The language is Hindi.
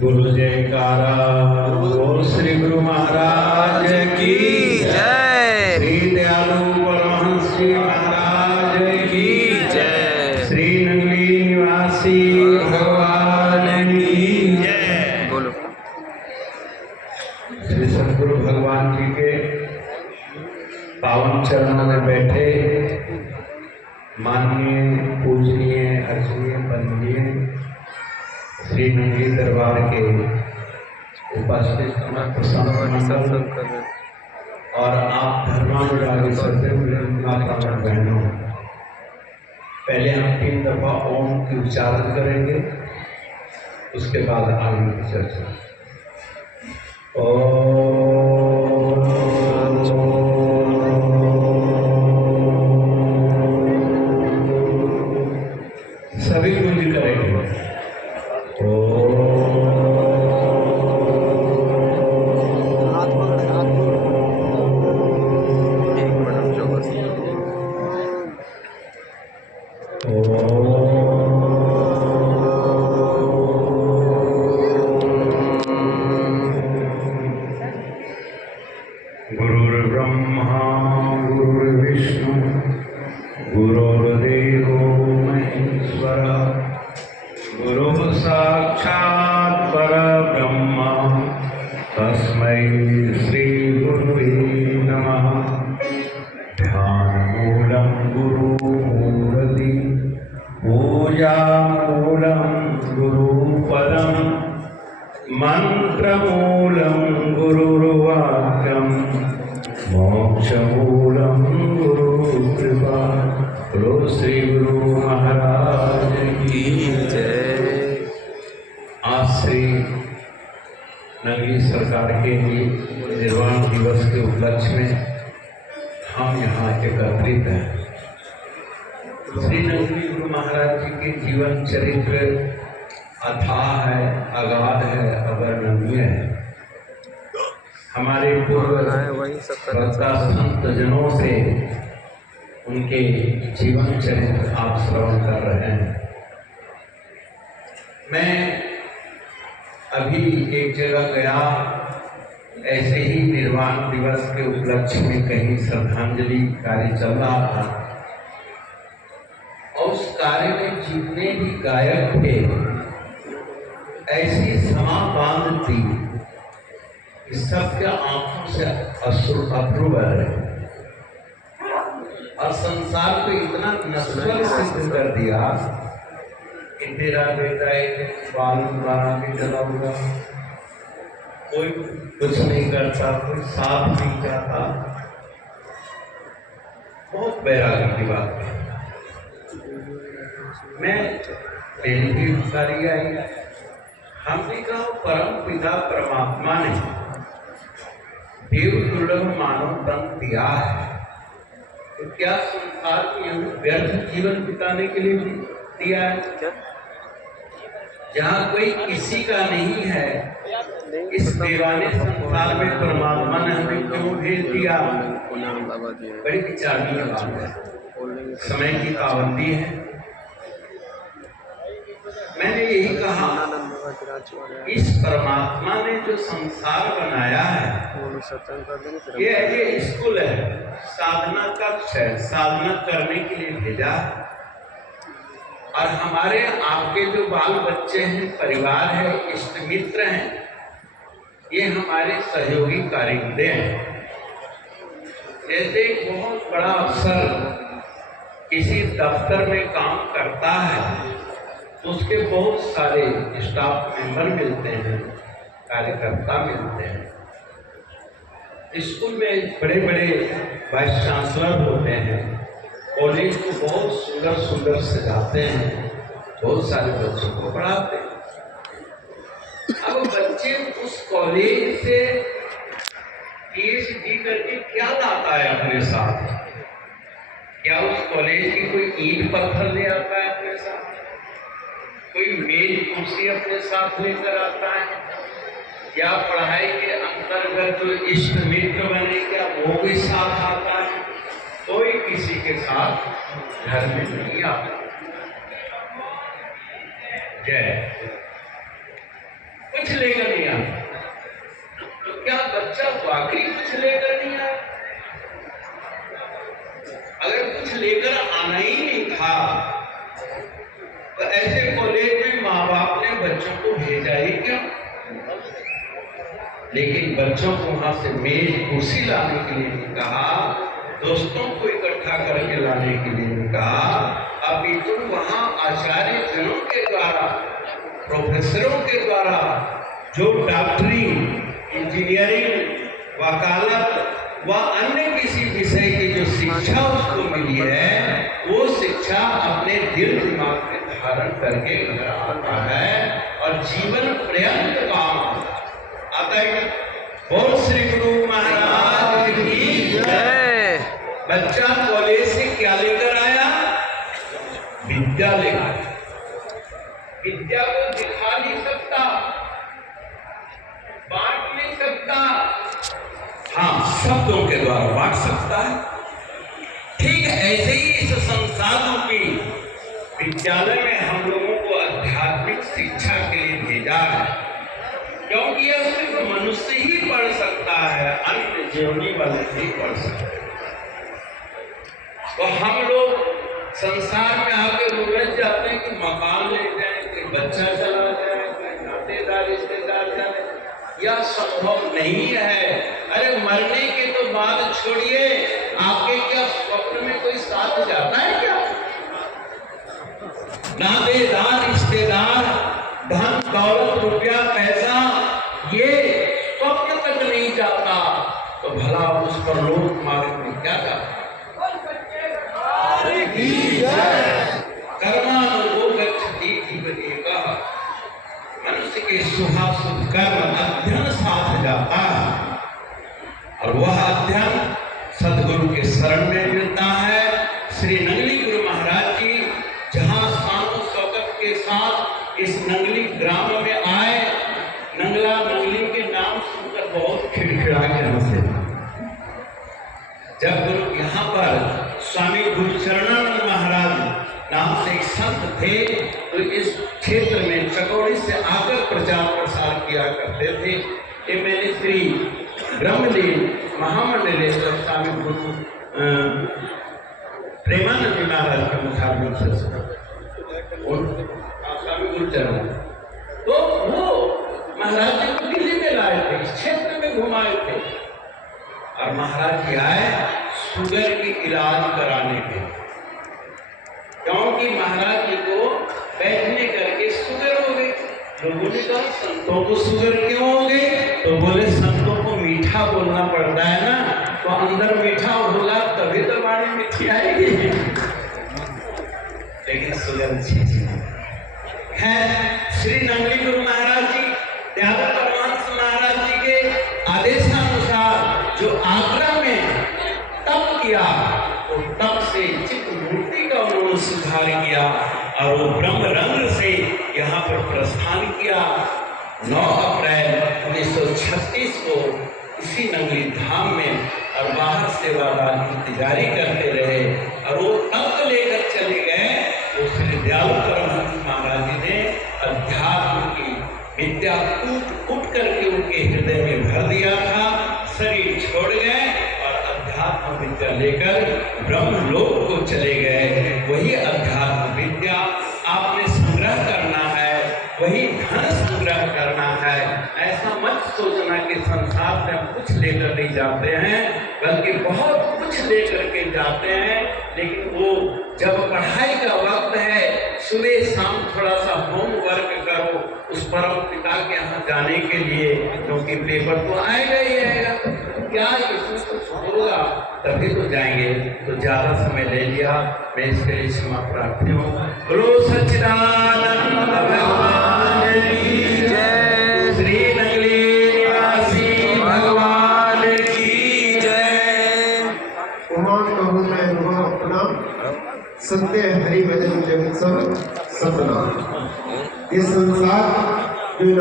गुरु जयकारा बोल श्री गुरु महाराज की जय। श्री दयालु परमहंस जी महाराज की जय। श्री नगरी निवासी भगवान की जय। बोलो। श्री सद्गुरु भगवान जी के पावन चरणों में बैठे माननीय पूजनीय अर्चनीय वंदनीय श्री नंदी दरबार के उपस्थित समस्त संत और आप धर्मानुरागी सदैव बहनों, पहले हम 3 दफा ओम की उच्चारण करेंगे, उसके बाद आगे की चर्चा। सभी कुंज करेंगे। गुरुर्ब्रह्मा गुरुर्विष्णु गुरुर्देवो महेश्वरः गुरुः साक्षात् परब्रह्म तस्मै श्री गुरुवे नमः। ध्यानमूलं गुरुमूर्ति पूजामूलं गुरुपदं मंत्रमूलं गुरुर्वाक्यं मोक्षमूलं गुरुकृपा। बोलो श्री गुरु महाराज की जय। आज से नगरी सरकार के निर्वाण दिवस के उपलक्ष्य में हम यहाँ एकत्रित हैं। श्री नगरी गुरु महाराज जी के जीवन चरित्र अथाह है, अगाध है, अवर्णनीय है। हमारे पूर्व संत जनों से उनके जीवन चरित्र आप श्रवण कर रहे हैं। मैं अभी एक जगह गया, ऐसे ही निर्वाण दिवस के उपलक्ष्य में कहीं श्रद्धांजलि कार्य चल रहा था और उस कार्य में जितने भी गायक थे ऐसी समा बांध थी कि सबके आंखों से अश्रु बह रहे और संसार को इतना नस्ल सिद्ध कर दिया कि तेरा बेटा एक बाल बना के चला हुआ, कोई कुछ नहीं करता, कोई साथ नहीं जाता। बहुत बैरागी की बात है। मैं बेनती उतारी आई, हमने कहा परम पिता परमात्मा ने देव दुर्लभ मानव तन दिया है, तो क्या संसार को यह व्यर्थ जीवन बिताने के लिए दिया है? जहाँ कोई किसी का नहीं है, इस दीवाने संसार में परमात्मा ने हमें क्यों भेज दिया? बड़ी विचार की बात है, समय की पाबंदी है। मैंने यही कहा, इस परमात्मा ने जो संसार बनाया है, ये स्कूल है, साधना कक्ष है, साधना करने के लिए भेजा। और हमारे आपके जो बाल बच्चे हैं, परिवार है, इष्ट मित्र हैं, ये हमारे सहयोगी कारिंदे हैं। जैसे एक बहुत बड़ा अफसर किसी दफ्तर में काम करता है तो उसके बहुत सारे स्टाफ मेंबर मिलते हैं, कार्यकर्ता मिलते हैं। स्कूल में बड़े बड़े वाइस चांसलर होते हैं, कॉलेज को बहुत सुंदर सुंदर सजाते हैं, बहुत सारे बच्चों को पढ़ाते हैं। अब बच्चे उस कॉलेज से PhD करके क्या लाता है अपने साथ? क्या उस कॉलेज की कोई ईंट पत्थर ले आता है अपने साथ? कोई मेज कुर्सी अपने साथ लेकर आता है? या पढ़ाई के अंतर्गत जो इष्ट मित्र बने, क्या वो भी साथ आता है? कोई किसी के साथ घर में नहीं आता। जय कुछ लेकर नहीं आता। तो क्या बच्चा वाकई कुछ लेकर नहीं आया? अगर कुछ लेकर आना ही नहीं था तो ऐसे कॉलेज में माँ बाप ने बच्चों को भेजा ही क्यों? लेकिन बच्चों को वहां से मेज कुर्सी लाने के लिए भी कहा, दोस्तों को इकट्ठा करके लाने के लिए भी कहा। अभी तो वहां आचार्य जनों के द्वारा, प्रोफेसरों के द्वारा जो डॉक्टरी, इंजीनियरिंग, वकालत व अन्य किसी विषय की जो शिक्षा उसको मिली है, वो शिक्षा अपने दिल दिमाग में धारण करके घर आता है और जीवन पर्यंत काम आता है। बोल श्री गुरु महाराज की जय। बच्चा कॉलेज से क्या लेकर आया? विद्या लेकर। विद्या को दिखा नहीं सकता, बांट नहीं सकता, हाँ शब्दों के द्वारा बांट सकता है। ठीक है, ऐसे ही इस संसारों की विद्यालय में हम लोगों को आध्यात्मिक शिक्षा के लिए भेजा है, क्योंकि यह सिर्फ मनुष्य ही पढ़ सकता है, अन्य जीवनी वाले नहीं पढ़ सकते। तो हम लोग संसार में आकर उलझ जाते हैं कि मकान ले जाए, कि बच्चा चला जाए, कि नातेदार रिश्तेदार जाए, यह संभव नहीं है। अरे मरने के तो बात छोड़िए, आपके क्या स्वप्न में कोई साथ जाता है क्या? नातेदार रिश्तेदार, धन दौलत रुपया पैसा, ये स्वप्न तक नहीं जाता, तो भला उस पर लोक मार्ग में क्या जाता? कर्मानुगो गच्छति जीवनेकः। मनुष्य के शुभाशुभ कर्म अध्ययन साथ जाता है और वह अध्ययन सदगुरु के शरण में मिलता है। श्री नंगली गुरु महाराज जी जहाँ शानो शौकत के साथ इस नंगली ग्राम में आए, नंगला नंगली के नाम सुनकर बहुत खिड़खिड़ा के हंसे। जब गुरु यहाँ पर स्वामी गुरुचरणानंद महाराज नाम से एक संत थे, तो इस क्षेत्र में चकौड़ी से आकर प्रचार प्रसार किया करते थे। ये मैंने श्री ब्रह्मलीन महामंडलेश्वर स्वामी गुरु प्रेमानंद महाराज के मुखारबिंद से स्वामी गुरुचरण, तो वो महाराज जी को दिल्ली में लाए थे, इस क्षेत्र में घुमाए थे और महाराज जी आए शुगर की इलाज कराने के, क्योंकि महाराज जी को बैठने करके शुगर हो गई। लोगों ने कहा संतों को शुगर क्यों हो गई? तो बोले संतों को मीठा बोलना पड़ता है ना, तो अंदर मीठा होगा तभी तो वाणी मीठी आएगी। लेकिन शुगर अच्छी चीज है। श्री नंगली गुरु महाराज जी त्यागराज परमहंस महाराज जी के आदेशानुसार जो आगरा में तप किया, तो तप से चित्त मूर्ति का उन्होंने सुधार किया और वो ब्रह्म रंग से यहाँ पर प्रस्थान किया। 9 अप्रैल 1936 को इसी नंगली धाम में और बाहर सेवादार इंतजारी करते रहे और वो तत्व लेकर चले गए। तो श्री दयालु परमहंस महाराज जी ने अध्यात्म की विद्या कूट करके उनके हृदय में भर दिया था। शरीर छोड़ गए और अध्यात्म विद्या लेकर ब्रह्म लोक को चले गए। वही अध्यात्म विद्या आपने संग्रह करना है, वही धन संग्रह करना है। ऐसा मत सोचना कि संसार से हम कुछ लेकर नहीं जाते हैं, बल्कि बहुत कुछ लेकर के जाते हैं। लेकिन वो जब पढ़ाई का वक्त है, सुबह शाम थोड़ा सा होमवर्क करो उस परम पिता के यहाँ जाने के लिए, क्योंकि पेपर तो आएगा ही आएगा। क्या इसमें कुछ होगा तभी तो जाएंगे। तो ज्यादा समय ले लिया, मैं इसके लिए क्षमा प्रार्थी हूँ। बोलो सच्चिदानंद भगवान की जय। श्री नंगली निवासी भगवान की जय। उमान कहूँ मैं अनुभव अपना, सत्य हरि भजन जगत सब सपना। ये संसार जो